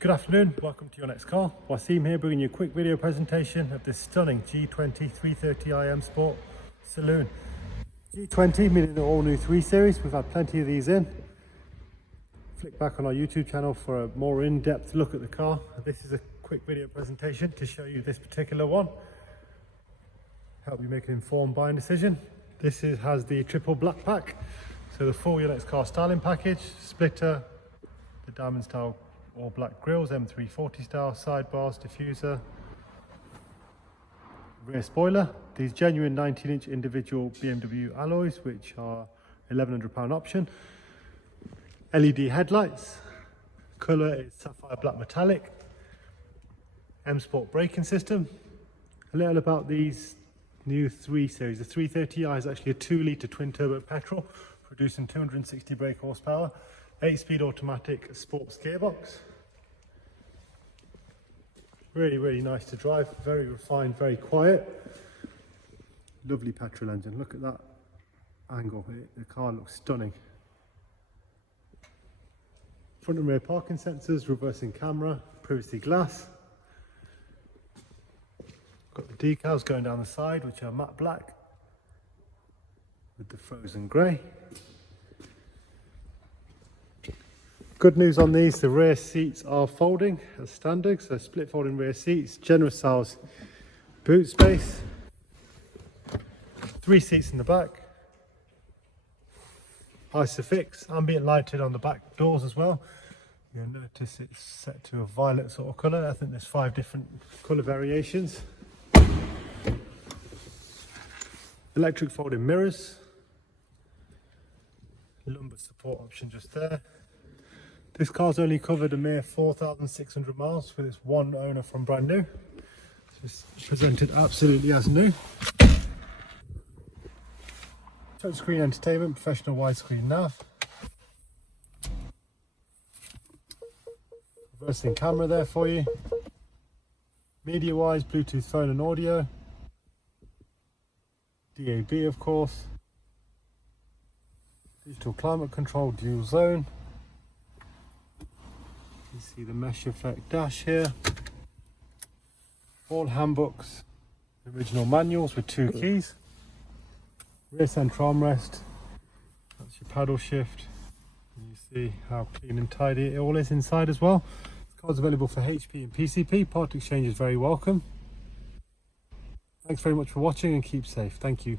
Good afternoon, welcome to your next car. Wasim here, bringing you a quick video presentation of this stunning G20 330iM Sport Saloon. G20 meaning the all new 3 Series, we've had plenty of these in. Flick back on our YouTube channel for a more in-depth look at the car. This is a quick video presentation to show you this particular one. Help you make an informed buying decision. This has the triple black pack, so the full your next car styling package, splitter, the diamond style all black grills, M340 style, sidebars, diffuser, rear spoiler, these genuine 19-inch individual BMW alloys which are £1,100 option, LED headlights, colour is sapphire black metallic, M Sport braking system. A little about these new 3 Series. The 330i is actually a 2-litre twin turbo petrol producing 260 brake horsepower, 8-speed automatic sports gearbox. Really nice to drive, very refined, very quiet. Lovely petrol engine, look at that angle, the car looks stunning. Front and rear parking sensors, reversing camera, privacy glass. Got the decals going down the side which are matte black with the frozen grey. Good news on these, the rear seats are folding as standard, so split folding rear seats, generous size boot space, 3 seats in the back, Isofix, ambient lighted on the back doors as well. You'll notice it's set to a violet sort of colour. I think there's 5 different colour variations. Electric folding mirrors, lumbar support option just there. This car's only covered a mere 4,600 miles with its one owner from brand new. So it's presented absolutely as new. Touchscreen entertainment, professional widescreen nav. Reversing camera there for you. Media wise, Bluetooth phone and audio. DAB of course. Digital climate control, dual zone. You see the mesh effect dash here. All handbooks, original manuals with 2 keys. Rear central armrest, that's your paddle shift. And you see how clean and tidy it all is inside as well. This car's available for HP and PCP. Part exchange is very welcome. Thanks very much for watching and keep safe. Thank you.